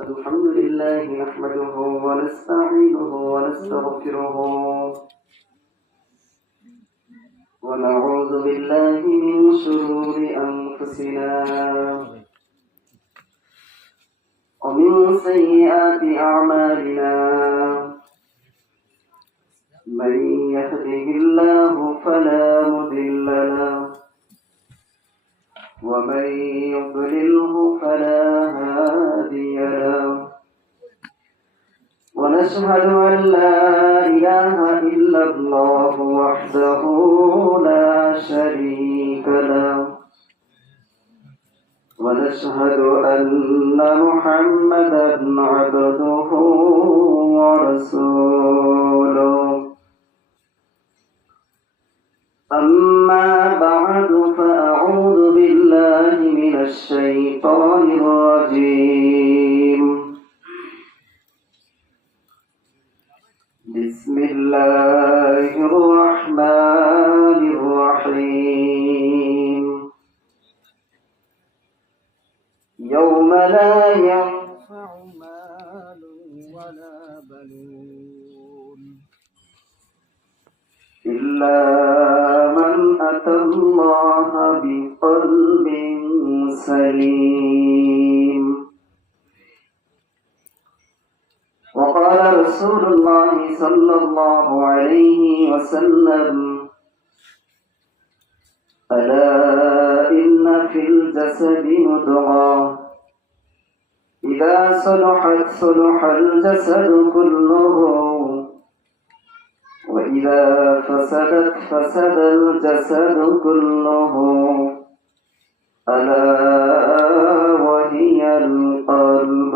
الحمد لله نحمده ونستعينه ونستغفره ونعوذ بالله من شرور أنفسنا ومن سيئات أعمالنا من يهده الله فلا مضل له ومن يضلله فلا هادي له ونشهد أن لا إله إلا الله وحده لا شريك له ونشهد أن محمدا عبده ورسوله أما بعد فأعوذ بالله من الشيطان الرجيم بسم الله الرحمن الرحيم يوم لا ينفع مال ولا بنون إلا من أتى الله بقلب سليم وقال رسول الله صلى الله عليه وسلم ألا إن في الجسد مضغة إذا صلحت صلح الجسد كله وإذا فسدت فسد الجسد كله ألا وهي القلب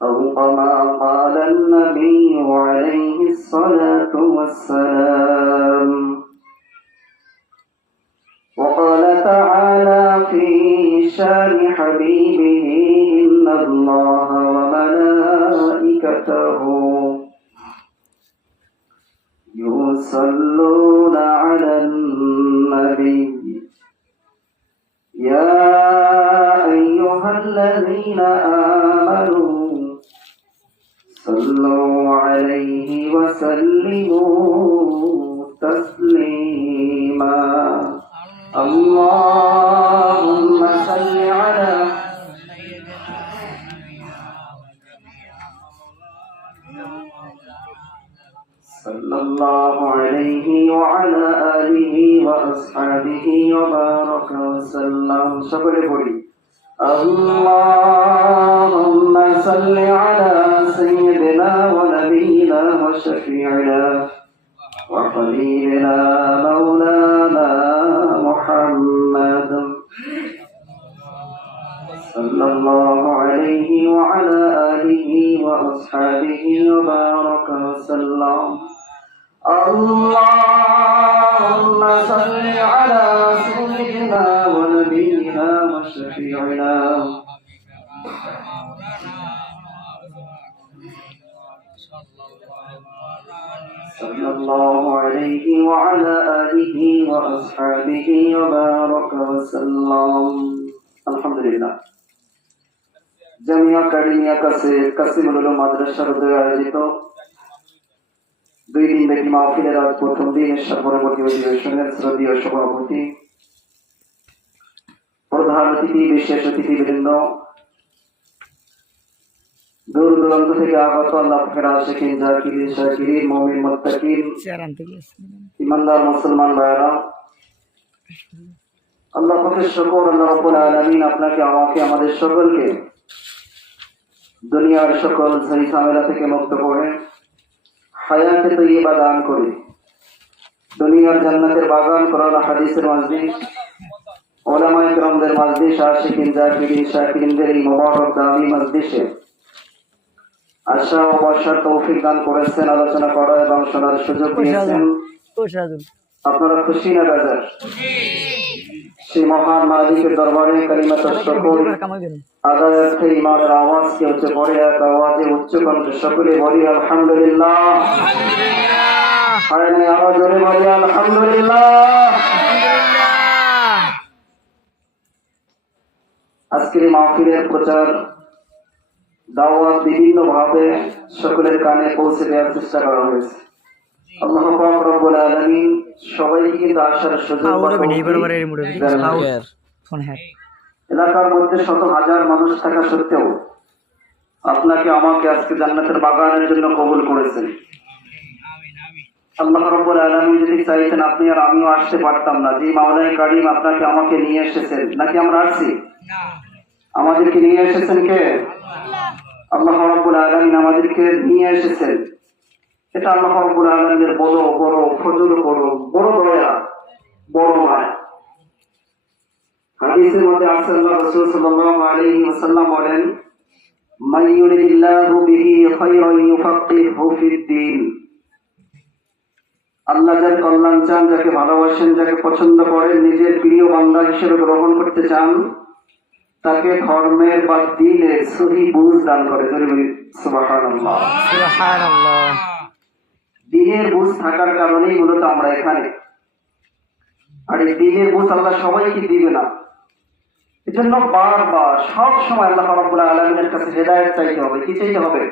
أو كما قال النبي عليه الصلاة والسلام وقال تعالى في شان حبيبه إن الله وملائكته يصلون على النبي يا أيها الذين آمنوا صلوا عليه وسلموا تسليما اللهم صل على صلى الله عليه وعلى آله وأصحابه وبارك وسلم شكر بولي اللهم صل على سيدنا ونبينا وشفيعنا وحبيبنا مولانا محمد صلى الله عليه وعلى آله وأصحابه وبارك وسلم اللهم صل على سيدنا ونبينا وشفيعنا صلى الله عليه وعلى آله وأصحابه وبارك وسلم الحمد لله জামিয়া কারিমিয়া কাসিমুল উলুম মাদ্রাসার উদ্যোগে আয়োজিত 2 দিন ব্যাপী মাহফিলের আজ প্রথম দিনের পরবর্তী অধিবেশনের শ্রদ্ধেয় সভাপতি প্রধান অতিথি বিশেষ অতিথিবৃন্দ দূর দূরান্ত থেকে আগত আল্লাহ পাকের আশিকিন জাকিরিন শাকিরিন মুমিন মুত্তাকিন ইমানদার মুসলমান ভাইরা আল্লাহ পাকের শুকর আল্লাহ রাব্বুল আলামিন আপনাকে আমাকে আমাদের সকলকে দুনিয়ার সকল ঝাই ঝামেলা থেকে মুক্ত করে হায়াতে তৈয়বা দান করে দুনিয়ার জান্নাতের বাগান কোরআন হাদিসের মজলিস উলামায়ে কেরামদের মজলিস আশিকিন জাকিরিন শাকিরিনদের এই মুবারক দামি মজলিসে আশা ও বসার তৌফিক দান করেছেন আলোচনা করা এবং শোনার সুযোগ দিয়েছেন আপনারা খুশি না বাজার সেই মহান মালিকের দরবারে কালিমাতুশ শুকর আদায়ার্থে ইমানের আওয়াজকে উচ্চ করে এক আওয়াজে উচ্চ কণ্ঠে সকলে বলি আলহামদুলিল্লাহ হয় না আরো জোরে বলি আলহামদুলিল্লাহ আজকের এই মাহফিলের প্রচার দাওয়াত বিভিন্ন ভাবে সকলের কানে পৌঁছে দেওয়ার চেষ্টা করা হয়েছে। আল্লাহ পাক রব্বুল আলামিন সবাইকে কিন্তু আসার সুযোগ এলাকার মধ্যে শত হাজার মানুষ থাকা সত্ত্বেও আপনাকে আমাকে আজকে জান্নাতের বাগানের জন্য কবুল করেছেন। আল্লাহ রাব্বুল আলামিন যদি চাইতেন আপনি আর আমিও আসতে পারতাম না। যে মাওলানা কারীম আপনাকে আমাকে নিয়ে এসেছেন, নাকি আমরা আসছি? আমাদেরকে নিয়ে এসেছেন কে? আল্লাহ রাব্বুল আলামিন আমাদেরকে নিয়ে এসেছেন। এটা আল্লাহ রাব্বুল আলামিনের বড় বড় ফজল, বড় দয়া, বড় মায়া। হাদিসের মধ্যে আছে আল্লাহ রাসূল সাল্লাল্লাহু আলাইহি ওয়াসাল্লাম বলেন, মান ইউরিদিল্লাহু বিহি খায়রান ইউফাক্কিহু ফিদ-দ্বীন। আল্লাহ যার কল্যাণ চান, যাকে ভালোবাসেন, যাকে পছন্দ করেন, নিজের প্রিয় বান্দা হিসেবে গ্রহণ করতে চান, তাকে ধর্মের বা দ্বীনের সহি বুঝ দান করে। সুবহানাল্লাহ, সুবহানাল্লাহ। দ্বীনের বুঝ থাকার কারণেই মূলত আমরা এখানে। আর এই দ্বীনের বুঝ আল্লাহ সবাইকে দিবে না। এজন্য বারবার সব সময় আল্লাহ রাব্বুল আলামিনের কাছে হেদায়েত চাইতে হবে। কি চাইতে হবে?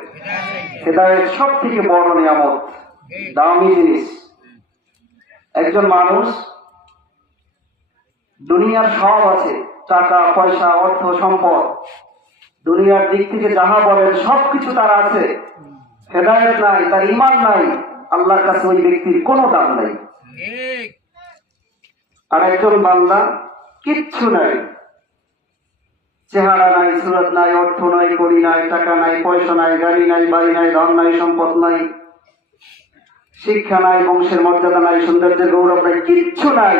হেদায়েত সবথেকে বড় নিয়ামত, দামি জিনিস। একজন মানুষ দুনিয়ার সব আছে, টাকা পয়সা, অর্থ সম্পদ, দুনিয়ার দিক থেকে যাহা বলেন সবকিছু তার আছে, হেদায়েত নাই, তার ঈমান নাই, আল্লাহর কাছে ওই ব্যক্তির কোনো দাম নাই। আর একজন বান্দা কিচ্ছু নাই, চেহারা নাই, সুরত নাই, অর্থ নাই, কড়ি নাই, টাকা নাই, পয়সা নাই, গাড়ি নাই, বাড়ি নাই, ধন নাই, সম্পদ নাই, শিক্ষা নাই, বংশের মর্যাদা নাই, সৌন্দর্যের গৌরব নাই, কিচ্ছু নাই,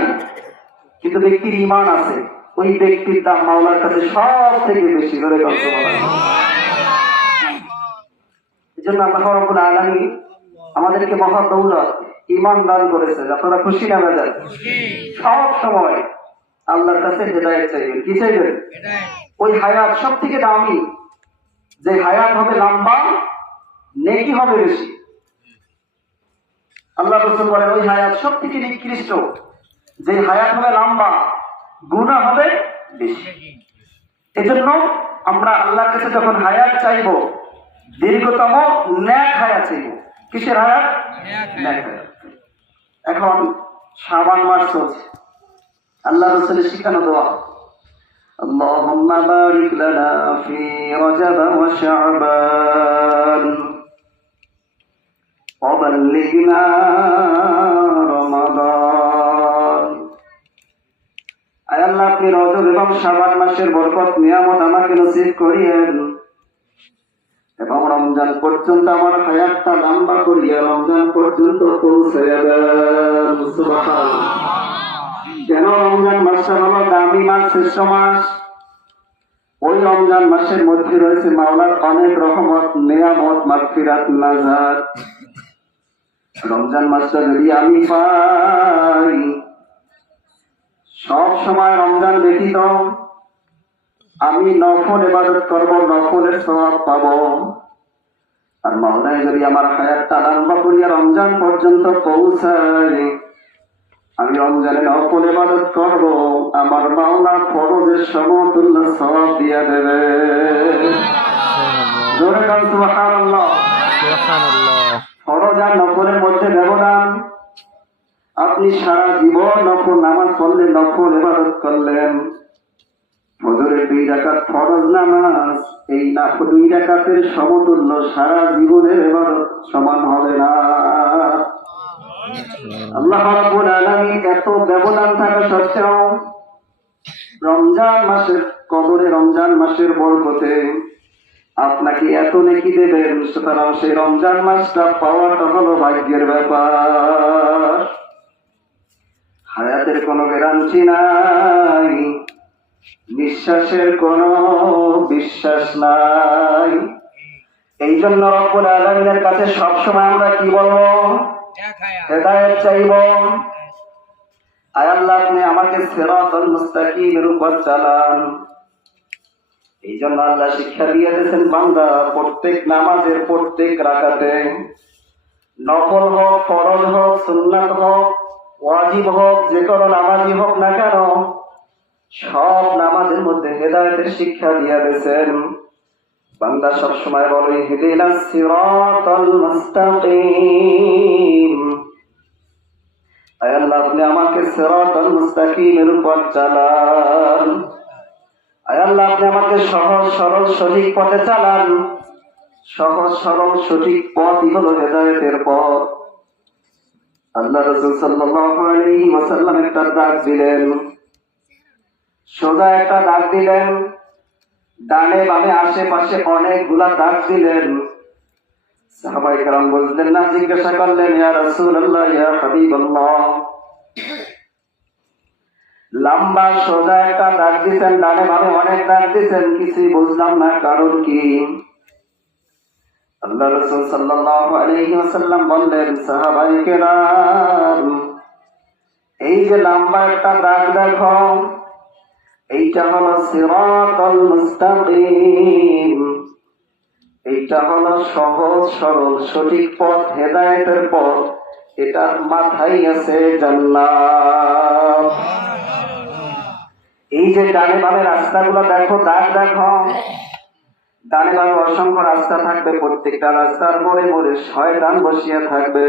কিন্তু ব্যক্তির ঈমান আছে। ওই ব্যক্তির দাম মাওলার কাছে সব থেকে বেশি। এজন্য আল্লাহ রাব্বুল আলামিন আমাদেরকে মহা দৌলত ঈমান দান করেছে। আপনারা খুশি না বেজার? সব সময় আল্লাহর কাছে হেদায়েত চাইবেন। কি চাইবেন? ওই হায়াত সব থেকে দামি, যে হায়াত হবে লম্বা, নেকি হবে বেশি। আল্লাহ রাসূল বলেন ওই হায়াত সব থেকে নিকৃষ্ট, যে হায়াত হবে লম্বা, গুনাহ হবে বেশি। এজন্য আমরা আল্লাহর কাছে যখন হায়াত চাইবো, দীর্ঘতম নেক হায়াত চাইবো। কিসের হায়াত? নেক হায়াত। এখন শাবান মাস চলছে, আল্লাহ রাসূলের শিখানো দোয়া, আল্লাহুম্মা বারিক লানা ফি রজব ওয়া শাবান ওয়া বাল্লিগনা রমাদান। আয় আল্লাহ, আপনি রজব এবং শাবান মাসের বরকত নিয়ামত আমাকে নসিব করিয়েন এবং রমজান পর্যন্ত আমার হায়াতটা লম্বা করিয়া রমজান পর্যন্ত পৌঁছাইয়া দেন। সুবহানাল্লাহ। কেন রমজান মাসটা হলো দামি মাস, শ্রেষ্ঠ মাস? ওই রমজান মাসের মধ্যে রয়েছে মাওলার অনেক রহমত, নিয়ামত, মাগফিরাত, নাজাত। রমজান মাসটা যদি আমি পাই, সব সময় রমজান ব্যতীত আমি নফল ইবাদত করব, নফলের সওয়াব পাবো। আর মাওলায় যদি আমার হায়াতটা লম্বা করিয়া রমজান পর্যন্ত পৌঁছায়, আমি রমজানে নফল ইবাদত করব, আমার মাওলা ফরজের সমতুল্য সওয়াব দিয়া দেবে। জোরে বল সুবহানাল্লাহ, সুবহানাল্লাহ। ফরজ আর নফলের মধ্যে ব্যবধান। আপনি সারা জীবন নফল নামাজ পড়লেন, নফল ইবাদত করলেন, ফজরের 2 রাকাত ফরজ নামাজ, এই 2 রাকাতের সমতুল্য সারা জীবনের ইবাদত সমান হবে না। আল্লাহ রাব্বুল আলামিন এত ব্যবধান থাকা সত্ত্বেও রমজান মাসের কদরে, রমজান মাসের বরকতে আপনাকে এত নেকি দেবেন। সুতরাং সেই রমজান মাসটা পাওয়াটা হলো ভাগ্যের ব্যাপার। হায়াতের কোনো গ্যারান্টি নাই, বিশ্বাসের কোনো বিশ্বাস নাই। এই জন্য রব্বুল আলামিনের কাছে সবসময় আমরা কি বলবো? হেদায়েত চাইব। আয় আল্লাহ, আপনি আমাকে সিরাতাল মুস্তাকিমের উপর চালান। এই জন্য আল্লাহ শিক্ষা দিয়ে দিয়েছেন, বান্দা প্রত্যেক নামাজের প্রত্যেক রাকাতে, নফল হোক, ফরজ হোক, সুন্নাত হোক, ওয়াজিব হোক, যে কোনো নামাজই হোক না কেন, সব নামাজের মধ্যে হেদায়েতের শিক্ষা দিয়ে দিয়েছেন। বান্দা সব সময় বলে ইহদিনাস সিরাতাল মুস্তাকিম, আয় আল্লাহ আপনি আমাকে সিরাতাল মুস্তাকিমের উপর চালান, আয় আল্লাহ আপনি আমাকে সহজ সরল সঠিক পথে চালান। সহজ সরল সঠিক পথই হলো হেদায়েতের পথ। আল্লাহ রাসূল সাল্লাল্লাহু আলাইহি ওয়াসাল্লাম একটা ডাক দিলেন, সোজা একটা ডাক দিলেন, ডানে বামে আশেপাশে অনেকগুলা ডাক দিলেন। সাহাবায়ে কেরাম বুঝলেন না, জিজ্ঞাসা করলেন, ইয়া রাসূলুল্লাহ, ইয়া হাবিবাল্লাহ, লম্বা সোজা একটা ডাক দিতেন, ডানে বামে অনেক ডাক দিতেন, কিছুই বুঝলাম না, কারণ কি? আল্লাহ রাসূল সাল্লাল্লাহু আলাইহি ওয়াসাল্লাম বললেন, সাহাবায়ে কেরাম, এই যে লম্বা একটা ডাক দেখো, এইটা হলো সিরাতাল মুস্তাকিম, এইটা হলো সহজ সরল সঠিক পথ, হেদায়েতের পথ। এটার মাথায় আছে জান্নাত। এই যে ডানে বামে রাস্তাগুলো দেখো, দাগ দেখো, ডানে বামে অসংখ্য রাস্তা থাকবে, প্রত্যেকটা রাস্তার মোড়ে মোড়ে শয়তান বসিয়া থাকবে।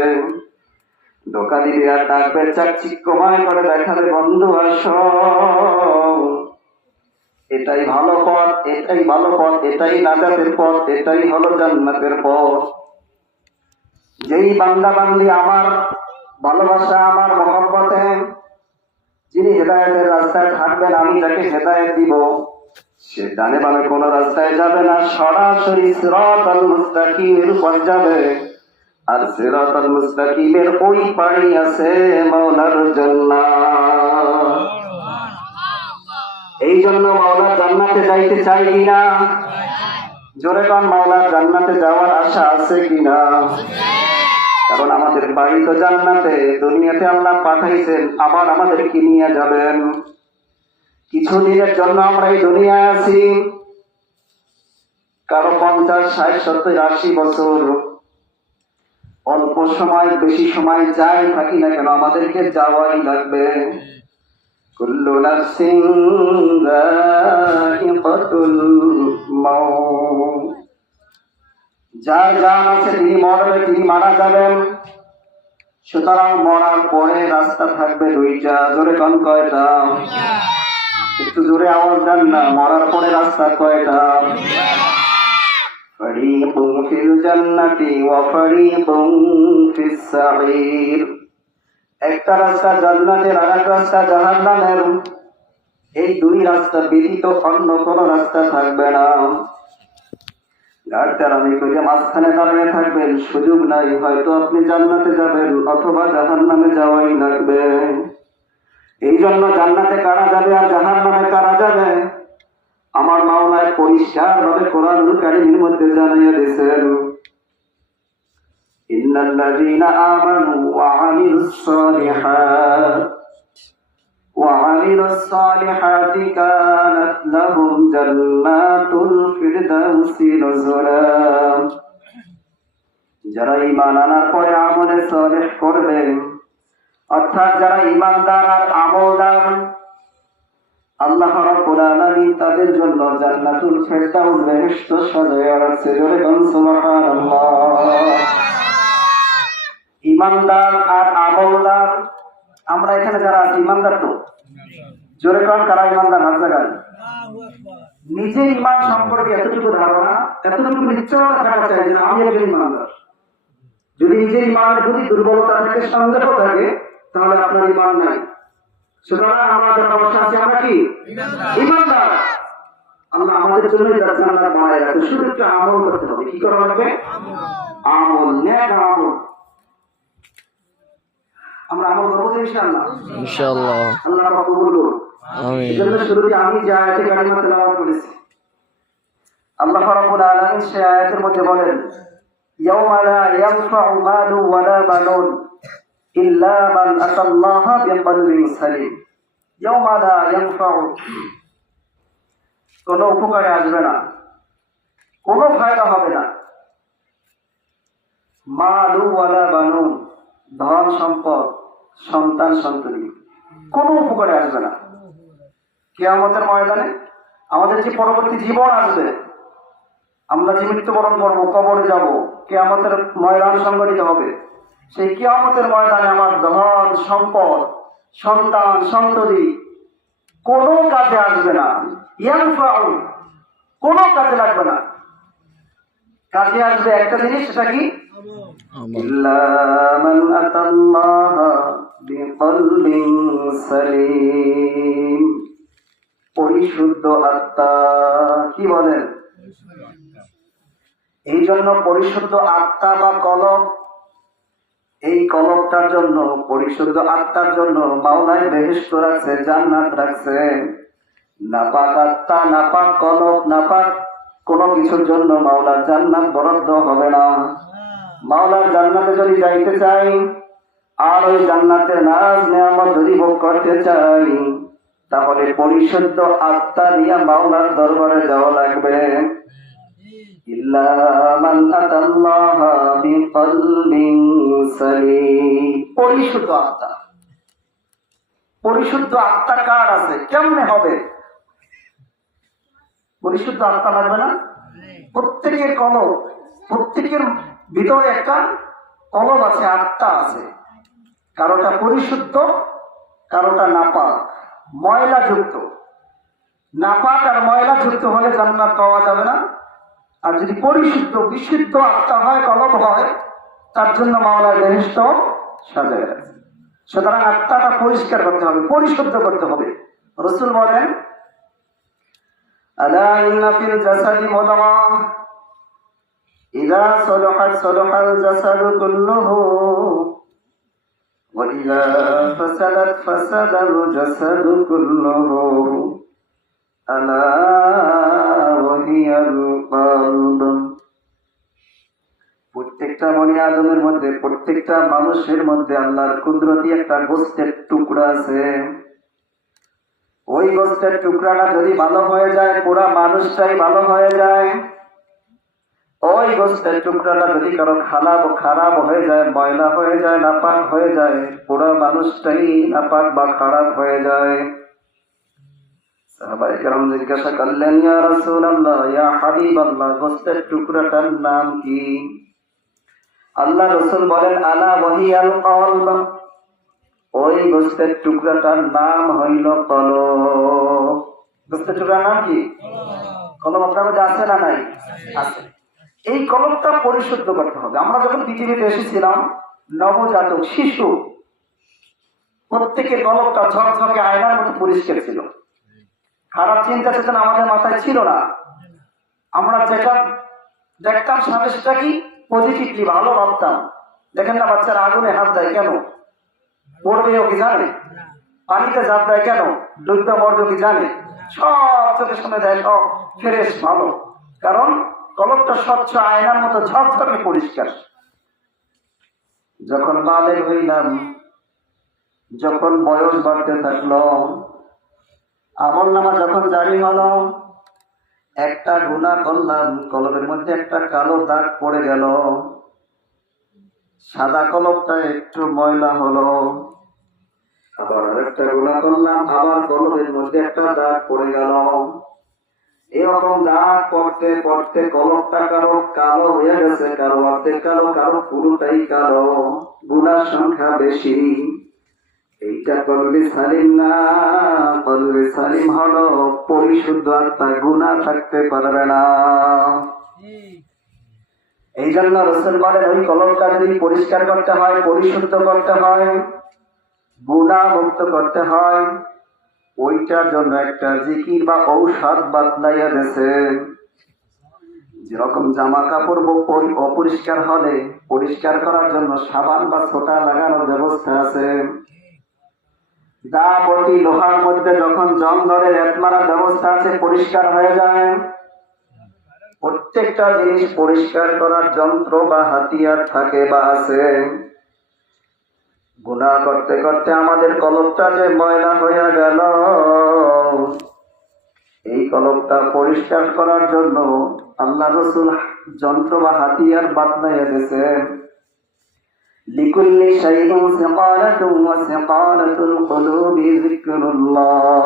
ধোঁকা দিবে আর ডাকবে, চাকচিক্যময় করে দেখাবে, বন্ধু আসো, এটাই ভালো পথ, এটাই ভালো পথ, এটাই নাজাতের পথ, এটাই হলো জান্নাতের পথ। যেই বান্দা বান্দি আমার ভালোবাসা, আমার মহব্বতে যিনি হেদায়েতের রাস্তায় থাকবেন, আমি তাকে হেদায়েত দিব, সে ডানে বামে কোন রাস্তায় যাবে না, সরাসরি সিরাতাল মুস্তাকিমের উপর যাবে। আর সিরাতাল মুস্তাকিমের ওই পাড়ে আছে মাওলার জান্নাত। এই জন্য মাওলার জান্নাতে যাইতে চাই কিনা? জোরে কোন, মাওলার জান্নাতে যাওয়ার আশা আছে কিনা? কারণ আমাদের বাড়ি তো জান্নাতে, দুনিয়াতে আল্লাহ পাঠাইছেন, আবার আমাদেরকে নিয়ে যাবেন। কিছুদিনের জন্য আমরা এই দুনিয়ায় আছি, কারো 50, 60, 70, 80 বছর, অল্প সময় বেশি সময় যাই থাকি না কেন, আমাদেরকে যাওয়াই লাগবে। কুল্লু নাফসিন যায়িকাতুল মাউত, যার জান আছে তিনি মরবে, তিনি মারা যাবেন। সুতরাং মরার পরে রাস্তা থাকবে দুইটা। জোরে কোন, কয়টা? একটু জোরে আওয়াজ দেন না, মরার পরে রাস্তা কয়টা? ফারিকুন ফিল জান্নাতি ওয়া ফারিকুন ফিস সাঈর। একটা রাস্তা জান্নাতের, আর একটা রাস্তা জাহান্নামের। এই দুই রাস্তা ব্যতীত অন্য কোন রাস্তা থাকবে না। গাড়ি করে মাঝখানে দাঁড়িয়ে থাকবেন, সুযোগ নাই, হয়তো আপনি জান্নাতে যাবেন অথবা জাহান্নামে যাওয়াই লাগবে। এই জন্য জান্নাতে কারা যাবে আর জাহান্নামে কারা যাবে, আমার মাওলায় পরিষ্কার ভাবে কোরআনুল কারীমের মধ্যে জানিয়ে দিয়েছেন। ইন্নাল্লাযীনা আমানু ওয়া আমিলুস সালিহাতি কানাত লাহুম জান্নাতুল ফিরদাউসি নুজুলা। যারা ঈমান আনার পরে আমলে সালেহ করবে, অর্থাৎ যারা ঈমানদার আর আমলদার, আল্লাহ রাব্বুল আলামিন তাদের জন্য জান্নাতুল ফিরদাউস বেহেশত সাজায়া রাখছে। জোরে বলুন সুবহানাল্লাহ। ঈমানদার আর আমলদার, আমরা এখানে যারা আছি ঈমানদার তো? জোরে কোন, কারা ঈমানদার? হাত লাগান। নিজে ঈমান সম্পর্কে এতটুকু ধারণা, এতটুকু নিশ্চয়তা থাকা চাই যে আমি একজন ঈমানদার। যদি নিজের ঈমানের প্রতি দুর্বলতা থাকে, সন্দেহ থাকে, তাহলে আপনার ঈমান নাই। সুতরাং আমরা যারা বসে আছি, আমরা কি ঈমানদার? আল্লাহ আমাদের জন্য জান্নাত বানায় রাখছে, শুধু একটু আমল করতে হবে। কি করা লাগবে? আমল, নেক আমল। আমরা আমল করবো তো ইনশাআল্লাহ। ইনশাআল্লাহ। আল্লাহ পাক কবুল করুন। আমিন। এজন্য শুরুতে আমি যে আয়াতে কারিমা তেলাওয়াত করেছি, আল্লাহ রাব্বুল আলামিন সেই আয়াতের মধ্যে বলেন, ইয়াউমা লা ইয়ানফাউ মালু ওয়ালা বানুন ইল্লা মান আতাল্লাহা বিকলবিন সালিম। ইয়াউমা লা ইয়ানফাউ, কোনো উপকারে আসবে না, কোনো ফায়দা হবে না। মালু ওয়ালা বানুন, ধন সম্পদ, সন্তান সন্ততি, কোনো উপকারে আসবে না। কিয়ামতের ময়দানে আমাদের যে পরবর্তী জীবন আসবে, আমরা যে মৃত্যুবরণ করবো, কবরে যাব, কিয়ামতের ময়দান সংগঠিত হবে। সেই কিয়ামতের ময়দানে আমার ধন সম্পদ, সন্তান সন্ততি কোনো কাজে আসবে না। ইয়ানফাউ, কোনো কাজে লাগবে না। কাজে আসবে একটা জিনিস, সেটা কি? ইল্লা মান আতাল্লাহ বিকলবিন সালিম, পরিশুদ্ধ আত্মা। কি বলেন? এই জন্য পরিশুদ্ধ আত্মা বা কলব, এই কলবটার জন্য, পরিশুদ্ধ আত্মার জন্য মাওলাই বেহেশত রাখছে, জান্নাত রাখছে। নাপাক আত্মা, নাপাক কলব, নাপাক কোনো কিছুর জন্য মাওলার জান্নাত বরাদ্দ হবে না। মাওলার জান্নাতে যদি যাইতে চাই, আর ওই জান্নাতের নাজ নেয়ামত যদি ভোগ করতে চাই, তাহলে পরিশুদ্ধ আত্মা নিয়ে মাওলার দরবারে যাওয়া লাগবে। ইল্লা মান আতাল্লাহ বিকলবিন সালিম, পরিশুদ্ধ আত্মা। পরিশুদ্ধ আত্মা কার আছে? কেমনে হবে? পরিশুদ্ধ আত্মা লাগবে না? প্রত্যেকের কলব, প্রত্যেকের ভিতরে একটা কলব আছে, আত্মা আছে। কারোটা পরিশুদ্ধ, কারোটা নাপাক, ময়লা যুক্ত। নাপাক আর ময়লা যুক্ত হলে জান্নাত পাওয়া যাবে না। আর যদি পরিশুদ্ধ বিশুদ্ধ আত্মা হয়, কলব হয়, তার জন্য মাওলার বেহেশত সাজায় রাখছে। সুতরাং আত্মাটা পরিষ্কার করতে হবে, পরিশুদ্ধ করতে হবে। রাসূল বলেন, আলা ইন্না ফিল জাসাদি মুদগাহ ইযা সালাহাত সালাহাল জাসাদু কুল্লুহু ওয়া ইযা ফাসাদাত ফাসাদাল জাসাদু কুল্লুহু আলা ওয়া হিয়াল কলব। প্রত্যেকটা বনি আদমের মধ্যে, প্রত্যেকটা মানুষের মধ্যে আল্লাহর কুদরতি একটা গোস্তের টুকরা আছে। ওই গোস্তের টুকরাটা যদি ভালো হয়ে যায়, পুরা মানুষটাই ভালো হয়ে যায়। ওই গোস্তের টুকরাটা যদি কারো খারাপ হয়ে যায়, ময়লা হয়ে যায়, নাপাক হয়ে যায়, পুরা মানুষটাই নাপাক বা খারাপ হয়ে যায়। সাহাবায়ে কেরাম জিজ্ঞাসা করলেন, ইয়া রাসূলুল্লাহ, ইয়া হাবিবাল্লাহ, গোস্তের টুকরাটার নাম কি? আল্লাহ রাসূল বলেন, আলা ওয়াহিয়াল কলব, ওই গোস্তের টুকরাটার নাম হইল কলব। গোস্তের টুকরার নাম কি? কলব। আপনার মধ্যে আছে না নাই? আছে। এই কলবটা পরিশুদ্ধ করতে হবে। আমরা যখন পৃথিবীতে এসেছিলাম, নবজাতক শিশু, প্রত্যেকের কলবটা ঝকঝকে আয়নার মতো পরিষ্কার ছিল। খারাপ চিন্তা চেতনা আমাদের মাথায় ছিল না। আমরা যেটা দেখতাম সামনে, সেটা কি পজিটিভলি ভালো ভাবতাম। দেখেন না, বাচ্চারা আগুনে হাত দেয় কেন? পড়বেও কি জানে? পানিতে ঝাঁপ দেয় কেন? ডুবতে মরবে কি জানে? সব চোখের সামনে দেয়, সব ফ্রেশ ভালো। কারণ কলবটা স্বচ্ছ আয়নার মতো ঝকঝকে পরিষ্কার। যখন বালেগ হইলাম, যখন বয়স বাড়তে থাকলো, আমলনামা যখন জারি হলো, একটা গুনাহ করলাম, কলবের মধ্যে একটা কালো দাগ পড়ে গেল। সাদা কলবটা একটু ময়লা হলো। আবার একটা গুনাহ করলাম, আবার কলবের মধ্যে একটা দাগ পড়ে গেল। এরকম দাগ পড়তে পড়তে কলবটা কারো কালো হয়ে গেছে, কারো অর্ধেক কালো, কারো পুরোটাই কালো। গুনার সংখ্যা বেশি। এইটা কলবে সালিম না। কলবে সালিম হলো পরিশুদ্ধ আত্মা, গুনাহ থাকতে পারবে না। এই জন্য রাসূল বলেন, ওই কলবটা যদি পরিষ্কার করতে হয়, পরিশুদ্ধ করতে হয়, গুনাহ মুক্ত করতে হয়, ওইটার জন্য একটা জিকির বা ঔষধ বাতলাইয়া দিয়েছে। যেরকম জামা কাপড় অপরিষ্কার হলে পরিষ্কার করার জন্য সাবান বা সোটা লাগানোর ব্যবস্থা আছে। দা বটি লোহার মধ্যে যখন জং ধরে রেত মারার ব্যবস্থা আছে, পরিষ্কার হয়ে যায়। প্রত্যেকটা জিনিস পরিষ্কার করার যন্ত্র বা হাতিয়ার থাকে বা আছে। গুনাহ করতে করতে আমাদের কলবটা যে ময়লা হয়ে গেল, এই কলবটা পরিষ্কার করার জন্য আল্লাহ রাসূল যন্ত্র বা হাতিয়ার বাতলাইয়া দিয়েছে। লিকুল্লি শাইইন সিকালাতুন ওয়া সিকালাতুল কুলুবি যিকরুল্লাহ।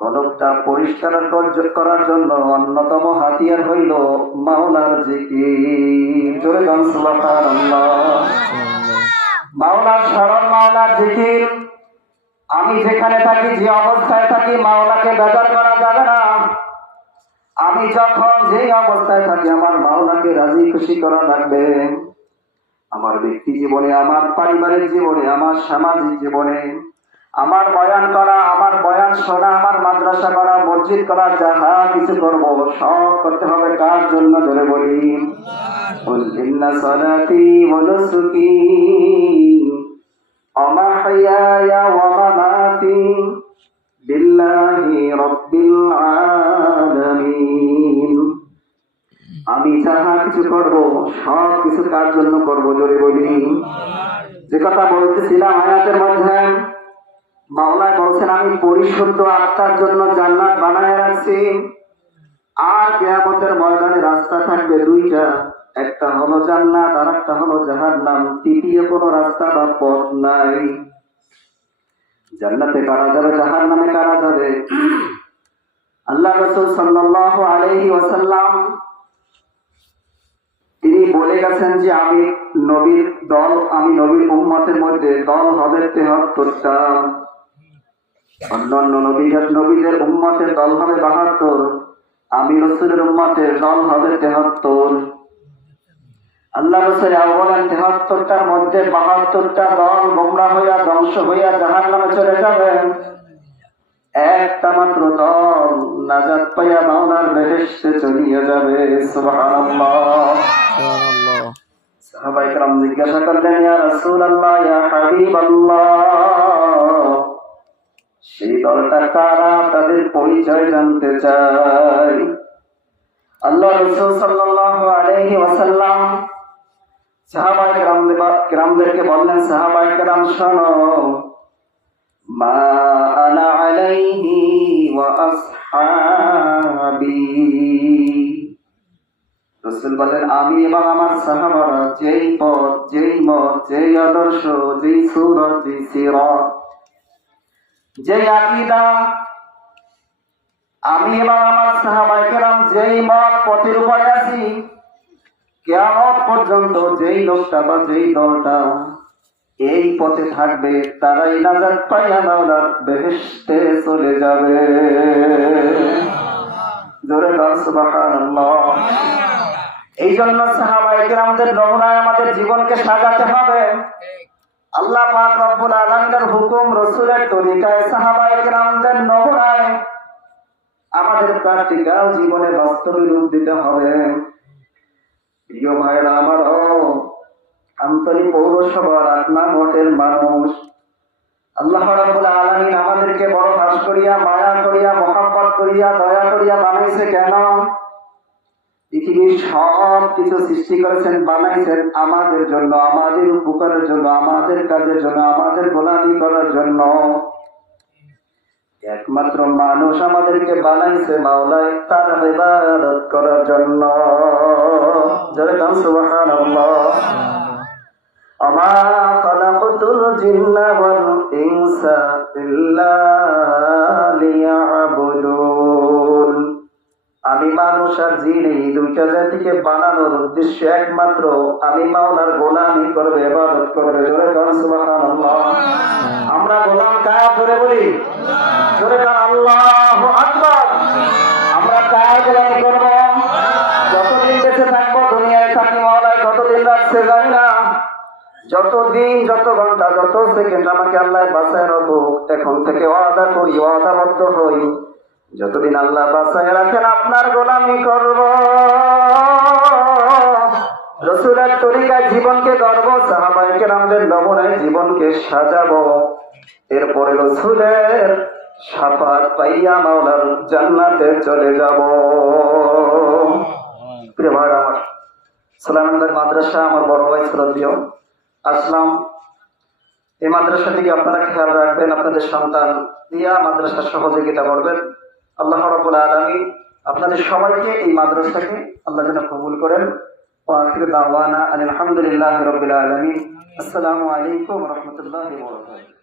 কলবটা পরিষ্কার করার জন্য অন্যতম হাতিয়ার হইল মাওলার জিকির। জোরে গান সুবহানাল্লাহ। মাওলার স্মরণ, মাওলার জিকির। আমি যেখানে থাকি, যে অবস্থায় থাকি, মাওলাকে বেজার করা যাবে না। আমি যখন যে অবস্থায় থাকি, আমার মাওলাকে রাজি খুশি করা লাগবে। আমার ব্যক্তি জীবনে, আমার পারিবারিক জীবনে, আমার সামাজিক জীবনে, আমার বয়ান করা, আমার বয়ান শোনা, আমার মাদ্রাসা করা, মসজিদ করা, যাহা কিছু করবো সব করতে হবে কার জন্য? ধরে বলি, কুল ইন্না সালাতি ওয়া নুসুকি ওয়া মাহইয়ায়া ওয়া মামাতি লিল্লাহি রাব্বিল আলামিন। আমি যাহা কিছু করব সব কিছু কার জন্য করব? জোরে বলি। যে কথা বলতেছিলাম আয়াতের মধ্যে, মাওলানা বলছেন আমি পরিশুদ্ধ আত্মার জন্য জান্নাত বানায় রাখছি। আর কিয়ামতের ময়দানে রাস্তা থাকবে দুইটা, একটা হলো জান্নাত আর একটা হলো জাহান্নাম। তৃতীয় কোনো রাস্তা বা পথ নাই। জান্নাতে কারা যাবে, জাহান্নামে কারা যাবে? আল্লাহ রাসূল সাল্লাল্লাহু আলাইহি ওয়াসাল্লাম তিনি বলে গেছেন যে আমি নবীর দল, আমি নবীর উম্মতের মধ্যে দল হবে 73টা। অন্যান্য নবীদের উম্মতের দল হবে 72, আমি রাসূলের উম্মতের দল হবে 73। আল্লাহ রাসূল বলেন 73টার মধ্যে 72টা দল গোমরাহ হইয়া ধ্বংস হইয়া জাহান্নামে চলে যাবে। একটা মাত্র দল নাজাত পাইয়া মাওলার বেহেশতে চলিয়ে যাবে। সুবহানাল্লাহ। সাহাবায়ে কেরাম জিজ্ঞাসা করলেন, ইয়া রাসূলুল্লাহ, ইয়া হাবিবাল্লাহ, সেই দলটা কারা? তাদের পরিচয় জানতে চাই। আল্লাহ রাসূল সাল্লাল্লাহু আলাইহি ওয়াসাল্লাম সাহাবায়ে কেরামদেরকে বললেন, সাহাবায়ে কেরাম শোনো, মা আনা আলাইহি ওয়া আসহাবি। রাসূল বলেন, আমি এবং আমার সাহাবারা যেই পথ, যেই মত, যেই আদর্শ, যেই সুরত, যেই সিরাত, যেই আকীদা, আমি এবং আমার সাহাবায়ে কেরাম যেই মত পথের উপরে আছি, কিয়ামত পর্যন্ত যেই লোকটা বা যেই দলটা এই পথে থাকবে তারাই নাজাত পাইয়া মাওলার বেহেশতে চলে যাবে। জোরে বল সুবহানাল্লাহ। এই জন্য সাহাবায়ে কেরামদের নমুনায় আমাদের জীবনকে সাজাতে হবে। আল্লাহ পাক রব্বুল আলামিনের হুকুম, রাসূলের তরিকায়, সাহাবায়ে কেরামদের নমুনায় আমাদের প্র্যাকটিক্যাল জীবনে বাস্তবে রূপ দিতে হবে। প্রিয় ভাইরা আমার, আন্তরিক পৌরসভার 8 নং ওয়ার্ডের মানুষ, আল্লাহ রাব্বুল আলামিন আমাদেরকে বড় ভাস করিয়া, মায়া করিয়া, মহব্বত করিয়া, দয়া করিয়া বানাইছে। কেন? পৃথিবীর সব কিছু সৃষ্টি করেছেন, বানাইছেন আমাদের জন্য, আমাদের উপকারের জন্য, আমাদের কাজের জন্য, আমাদের গোলামি করার জন্য। একমাত্র মানুষ আমাদেরকে বানাইছে মাওলায় তার ইবাদত করার জন্য। জোরে বল সুবহানাল্লাহ। আমা খালাকতুল জিন্না ওয়াল ইনসা ইল্লা লিয়াবুদুন। আমি মানুষ আর জিন এই দুইটা জাতিকে বানানোর উদ্দেশ্য একমাত্র আমি মাওলার গোলামি করবে, ইবাদত করবে। জোরে বল সুবহানাল্লাহ। আমরা গোলাম কার? জোরে বলি, জোরে বল আল্লাহু আকবার। আমরা কার গোলামি করব? যতদিন বেঁচে থাকবো, দুনিয়ায় থাকি, মাওলায় কতদিন রাখছে জানি না। যতদিন, যত ঘন্টা, যত সেকেন্ড আমাকে আল্লাহ বাঁচায় রাখুক, এখন থেকে ওয়াদা করি, ওয়াদাবদ্ধ হই, যতদিন আল্লাহ বাঁচায় রাখেন আপনার গোলামি করব। রাসূলের তরিকায় জীবনকে গড়ব, সাহাবায়ে কেরামদের নমুনায় জীবনকে সাজাবো। এরপরে রাসূলের শাফাত পাইয়া মাওলার জান্নাতে চলে যাব। প্রিয় ভাইরা আমার, সালামান্দার মাদ্রাসা আমার বড় ভাই শ্রদ্ধেয় আসলাম, এই মাদ্রাসাটিকে আপনারা খেয়াল রাখবেন, আপনাদের সন্তান দিয়া মাদ্রাসার সহযোগিতা করবেন। আল্লাহ রাব্বুল আলামিন আপনাদের সবাইকে, এই মাদ্রাসাকে আল্লাহ যেন কবুল করেন। ওয়া আখিরু দাওয়ানা আলহামদুলিল্লাহি রাব্বিল আলামিন। আসসালামু আলাইকুম ওয়া রাহমাতুল্লাহি ওয়া বারাকাতুহু।